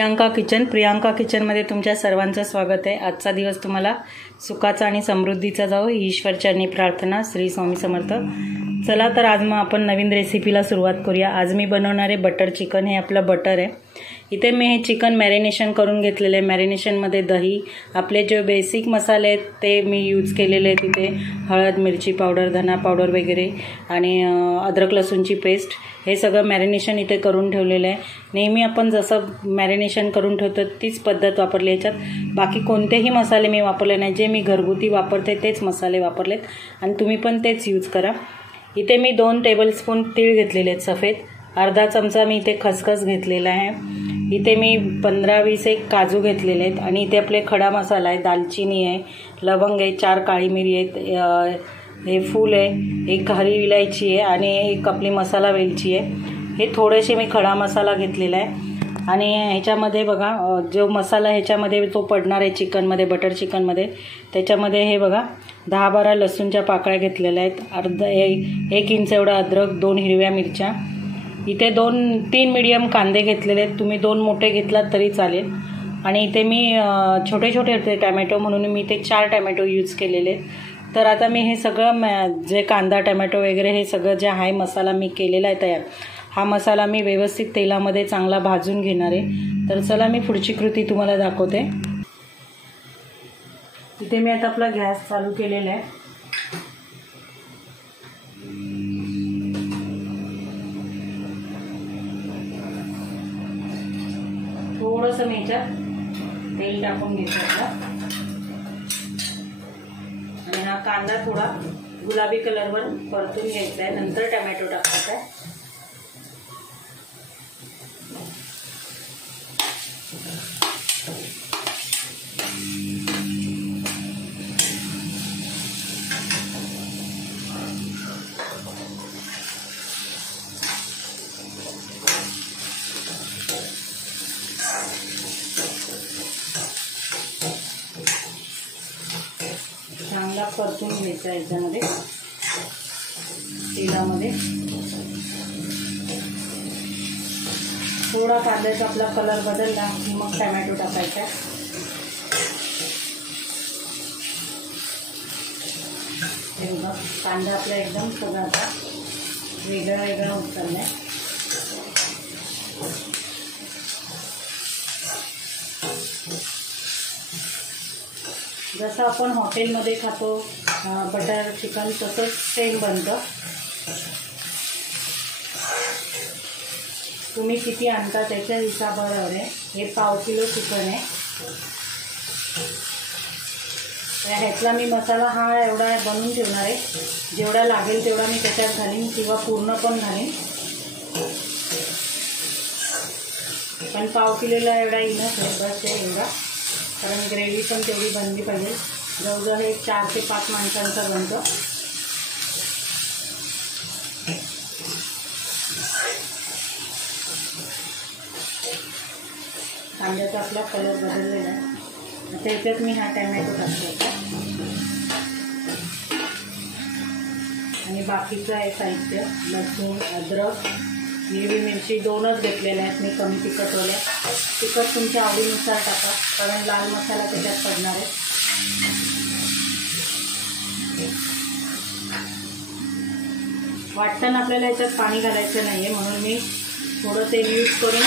प्रियांका किचनमध्ये तुमच्या सर्वांचं स्वागत आहे। आजचा दिवस तुम्हाला सुखाचा आणि समृद्धीचा जावो ही ईश्वरचरणी प्रार्थना। श्री स्वामी समर्थ। चला तर आज मग आपण नवीन रेसिपीला सुरुवात करूया। आज मी बनवणार आहे बटर चिकन। हे आपलं बटर आहे। इथे मी हे चिकन मॅरिनेशन करून घेतलेले आहे। मॅरिनेशनमध्ये दही, आपले जे बेसिक मसाले आहेत ते मी यूज केलेले आहेत। इथे हळद, मिरची पावडर, धना पावडर वगैरे आणि अद्रक लसूणची पेस्ट हे सगळं मॅरिनेशन इथे करून ठेवलेलं आहे। नेहमी आपण जसं मॅरिनेशन करून ठेवतो तीच पद्धत वापरली। याच्यात बाकी कोणतेही मसाले मी वापरले नाही। जे मी घरगुती वापरते तेच मसाले वापरलेत आणि तुम्ही पण तेच यूज करा। इथे मी 2 टेबलस्पून तीळ घेतलेले आहेत सफेद, अर्धा चमचा मी इथे खसखस घेतलेला आहे। इथे मी 15-20 एक काजू घेतलेले आहेत आणि इथे आपले खडा मसाला आहे, दालचिनी आहे, लवंग आहे, 4 काळी मिरी आहेत, हे फूल आहे, एक हरी इलायची आहे आणि एक आपली मसाला वेलची आहे। हे थोडेसे मी खडा मसाला घेतलेला आहे आणि ह्याच्यामध्ये बघा जो मसाला ह्याच्यामध्ये तो पडणार आहे चिकनमध्ये, बटर चिकनमध्ये, त्याच्यामध्ये हे बघा 10-12 लसूणच्या पाकळ्या घेतलेल्या आहेत, 1 इंच एवढा अद्रक, 2 हिरव्या मिरच्या, इथे 2-3 मीडियम कांदे घेतलेले आहेत। तुम्ही 2 मोठे घेतलात तरी चालेल आणि इथे मी छोटे छोटे होते टमॅटो म्हणून मी इथे 4 टमॅटो यूज केलेले। तर आता मी हे सगळं जे कांदा टमॅटो वगैरे हे सगळं जे आहे मसाला मी केलेला आहे तयार, हा मसाला मी व्यवस्थित तेलामध्ये चांगला भाजून घेणार आहे। तर चला मी पुढची कृती तुम्हाला दाखवते। इथे मी आता आपला गॅस चालू केलेला आहे। थोडंसं मी याच्यात तेल टाकून घेतलं आणि हा कांदा थोडा गुलाबी कलरवर परतून घ्यायचा आहे, नंतर टमॅटो टाकायचा आहे। चांगला परतून घ्यायचा याच्यामध्ये तेलामध्ये। थोडा कांद्याचा आपला कलर बदलला की मग टमॅटो टाकायचा। हे बघा कांदा आपला एकदम सगळा आता वेगळा वेगळा होत चाललाय। जसं आपण हॉटेलमध्ये खातो बटर चिकन तसंच सेम बनतं। तुम्ही किती आणता त्याच्या हिशोबावर आहे। हे 1/2 किलो चिकन आहे। ह्यातला मी मसाला हा एवढा बनवून ठेवणार आहे, जेवढा लागेल तेवढा मी त्याच्यात घालीन किंवा पूर्ण पण घालीन, पण 1/2 किलोला एवढा इनफ आहे, बस आहे एवढा, कारण ग्रेव्ही पण तेवढी बनली पाहिजे। जवळजवळ हे 4 ते 5 माणसांचा बनतो। कांद्याचा आपला कलर बदललेला आहे। आता याच्यात मी हा टमॅटो टाकतो आणि बाकीचं आहे साहित्य, लसूण, अद्रक, हिरवी मिरची 2च घेतलेल्या आहेत मी, कमी तिखटवाल्या। तिखट तुमच्या आवडीनुसार टाका, कारण लाल मसाला त्याच्यात पडणार आहे। वाटताना आपल्याला याच्यात पाणी घालायचं नाही आहे, म्हणून मी थोडं तेल यूज करून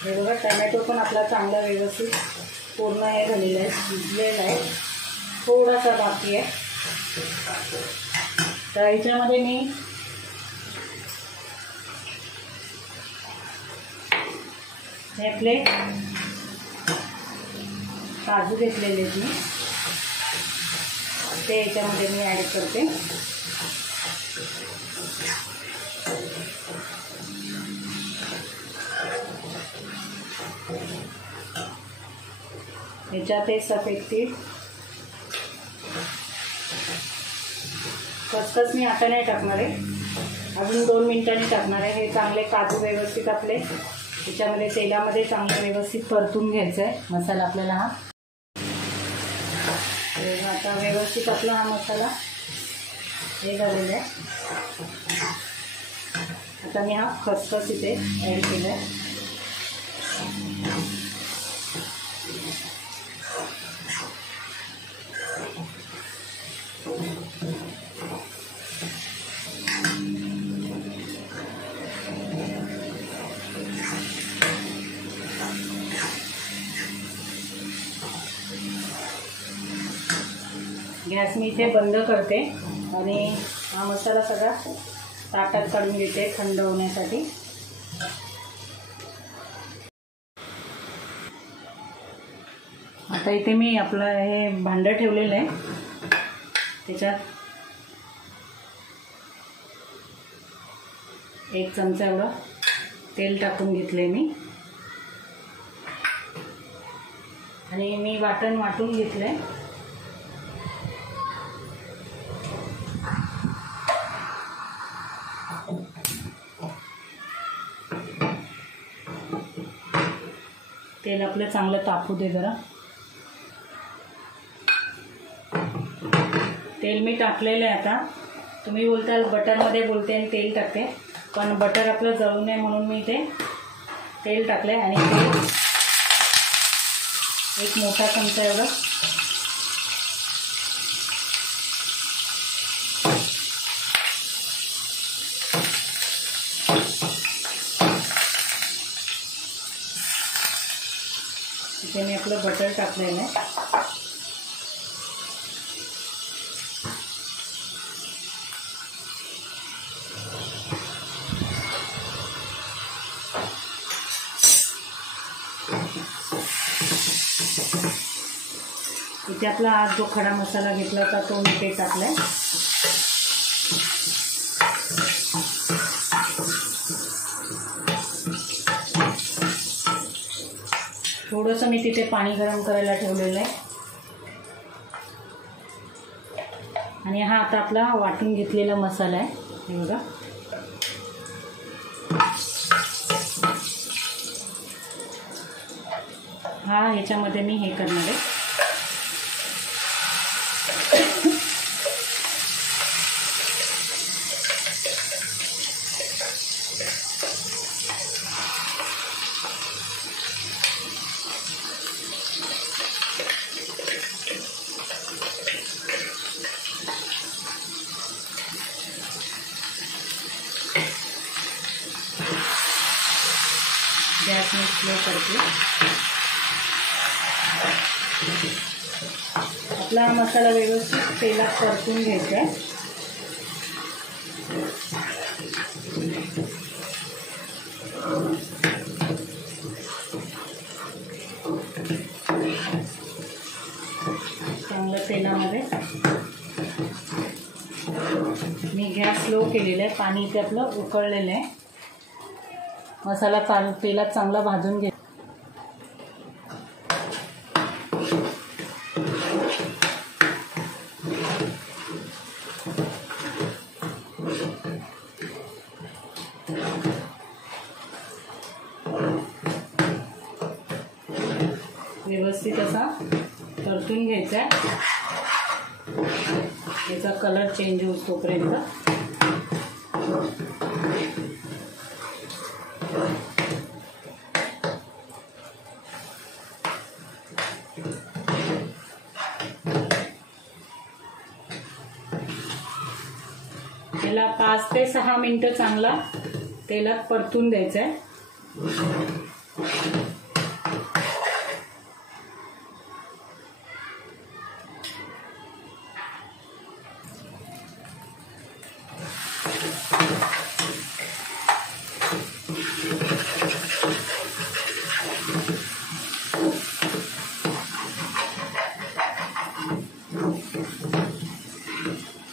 हे बघा टमॅटो पण आपला चांगला व्यवस्थित पूर्ण हे झालेला आहे, शिजलेला आहे, थोडासा बाकी आहे। तर ह्याच्यामध्ये मी हे आपले काजू घेतलेले आहेत मी, ते ह्याच्यामध्ये मी ॲड करते। ह्याच्यात एक सफेद तीळ, खसखस मी आता नाही टाकणार आहे, अजून 2 मिनिटांनी टाकणार आहे। हे चांगले काजू व्यवस्थित आपले त्याच्यामध्ये तेलामध्ये चांगलं व्यवस्थित परतून घ्यायचं आहे मसाला आपल्याला हा। आता व्यवस्थित आपला हा मसाला हे झालेला आहे. आता मी हा खसखस इथे ॲड केला आहे. गॅस मी इथे बंद करते आणि हा मसाला सगळा ताटात काढून घेते थंड होण्यासाठी. आता इथे मी आपलं हे भांडं ठेवलेलं आहे. त्याच्यात 1 चमचा एवढं तेल टाकून घेतले मी आणि मी वाटून घेतलंय. तेल आपलं चांगलं तापू दे जरा. तेल मी टाकलेलं आहे. आता तुम्ही बोलताल बटरमध्ये बोलते आणि तेल टाकते, पण बटर आपलं जळू नये म्हणून मी ते तेल टाकलं आहे. आणि ते 1 मोठा चमचा एवढं इथे मी आपलं बटर टाकलेलं आहे. इथे आपला आज जो खडा मसाला घेतला होता तो मी ते टाकलाय. थोडंसं मी तिथे पाणी गरम करायला ठेवलेलं आहे. आणि हा आता आपला वाटून घेतलेला मसाला आहे. हे बघा, हा ह्याच्यामध्ये मी हे करणार आहे. गॅस मी स्लो करते. आपला मसाला व्यवस्थित तेलात परतून घ्यायचा आहे. चांगलं तेलामध्ये मी गॅस स्लो केलेला आहे. पाणी इथे आपलं उकळलेलं आहे. मसाला तेलात चांगला भाजून घे. व्यवस्थित असा परतून घ्यायचा आहे. याचा कलर चेंज होतो तोपर्यंत. त्याला 5 ते 6 मिनिटं चांगला तेलात परतून द्यायचं आहे.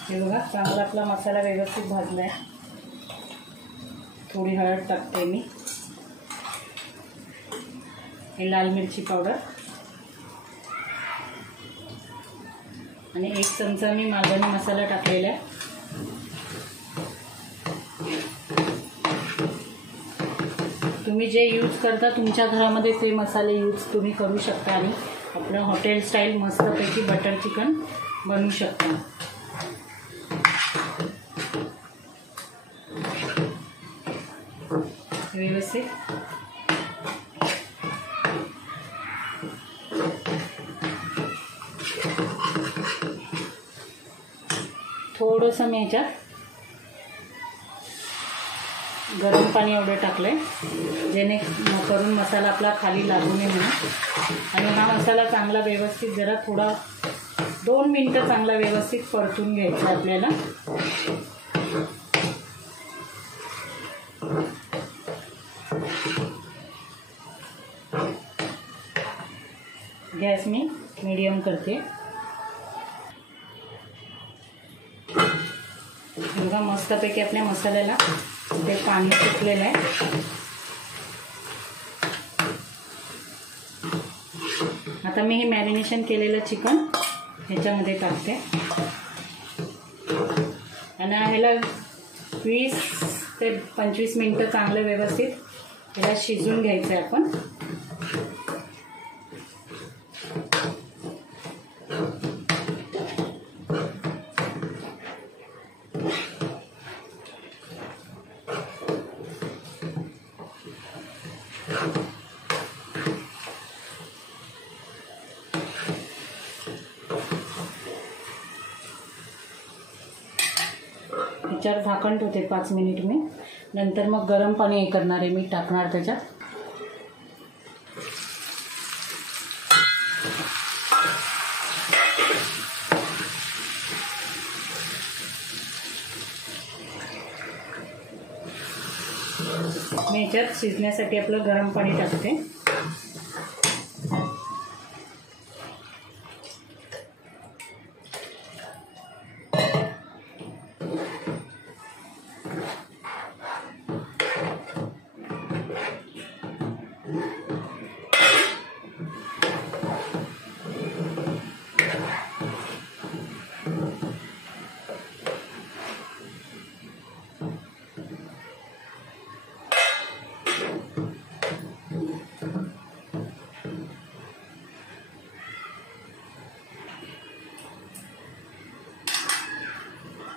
हे बघा, चांगला आपला मसाला व्यवस्थित भाजला आहे. थोडी हळद टाकते मी. हे लाल मिरची पावडर आणि 1 चमचा मी मालवणी मसाला टाकलेला आहे. तुम्ही जे यूज करता तुमच्या घरामध्ये ते मसाले यूज तुम्ही करू शकता आणि आपलं हॉटेल स्टाईल मस्तपैकी बटर चिकन बनवू शकता। व्यवस्थित थोडंसं मी ह्याच्यात गरम पाणी एवढं टाकलंय जेणेकरून मसाला आपला खाली लागू नये म्हणून। आणि हा मसाला चांगला व्यवस्थित जरा थोडा 2 मिनिटं चांगला व्यवस्थित परतून घ्यायचा आपल्याला। गॅस मी मीडियम करते। बघा मस्तपैकी आपल्या मसाल्याला ते पाणी सुटलेलं आहे। आता मी हे मॅरिनेशन केलेलं चिकन ह्याच्यामध्ये टाकते आणि ह्याला 20 ते 25 मिनिटं चांगलं व्यवस्थित ह्याला शिजून घ्यायचं आहे आपण। ह्याच्यावर झाकण ठेवते 5 मिनिट मी, नंतर मग गरम पाणी हे करणार आहे मी टाकणार त्याच्यात। मी ह्याच्यात शिजण्यासाठी आपलं गरम पाणी टाकते।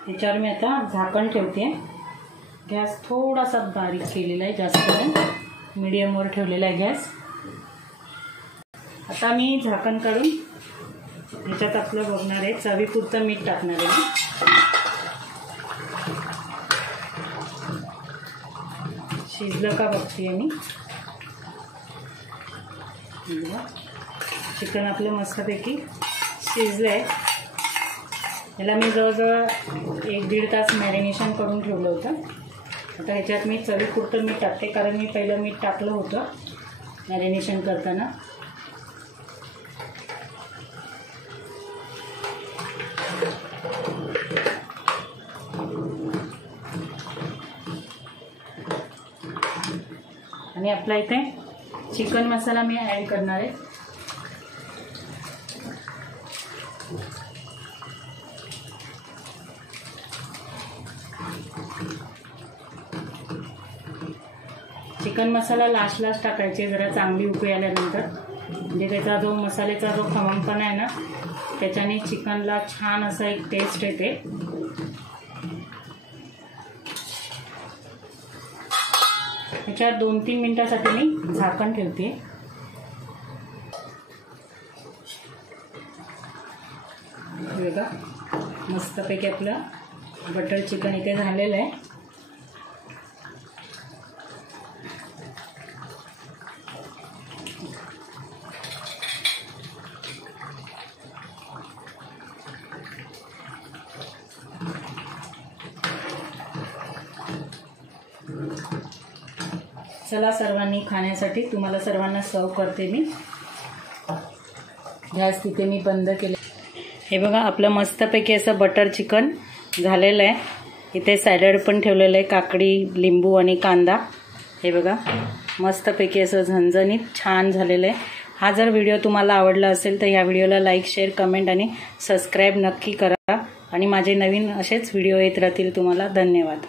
ह्याच्यावर मी आता झाकण ठेवते। गॅस थोडासा बारीक केलेला आहे, जास्त नाही, मीडियमवर ठेवलेला आहे गॅस। आता मी झाकण काढून ह्याच्यात आपलं बघणार आहे, चवीपुरतं मीठ टाकणार आहे। शिजलं का बघते मी। चिकन आपलं मस्तपैकी शिजलं आहे। याला मी जवळजवळ 1-1.5 तास मॅरिनेशन करून ठेवलं होतं। आता ह्याच्यात मी चवीपुरतं मीठ टाकते, कारण मी पहिलं मीठ टाकलं होतं मॅरिनेशन करताना। आणि आपला इथे चिकन मसाला मी ॲड करणार आहे। चिकन मसाला लास्ट टाकायचे, जरा चांगली उकळी आल्यानंतर, म्हणजे त्याचा जो मसाल्याचा जो खमंगपणा आहे ना त्याच्याने चिकनला छान असा एक टेस्ट येते। ह्याच्यात 2-3 मिनिटासाठी मी झाकण ठेवते। बघा मस्तपैकी आपलं बटर चिकन इथे झालेलं आहे। चला सर्वांनी खाण्यासाठी तुम्हाला सर्वांना सर्व करते मी। गॅस तिथे मी बंद केले। हे बघा आपलं मस्तपैकी असं बटर चिकन झालेलं आहे। इथे सॅलड पण ठेवलेलं आहे, काकडी, लिंबू आणि कांदा। हे बघा मस्तपैकी असं झणझणीत छान झालेलं आहे। हा जर व्हिडिओ तुम्हाला आवडला असेल तर ह्या व्हिडिओला लाईक, शेअर, कमेंट आणि सबस्क्राईब नक्की करा। आणि माझे नवीन असेच व्हिडिओ येत राहतील तुम्हाला। धन्यवाद।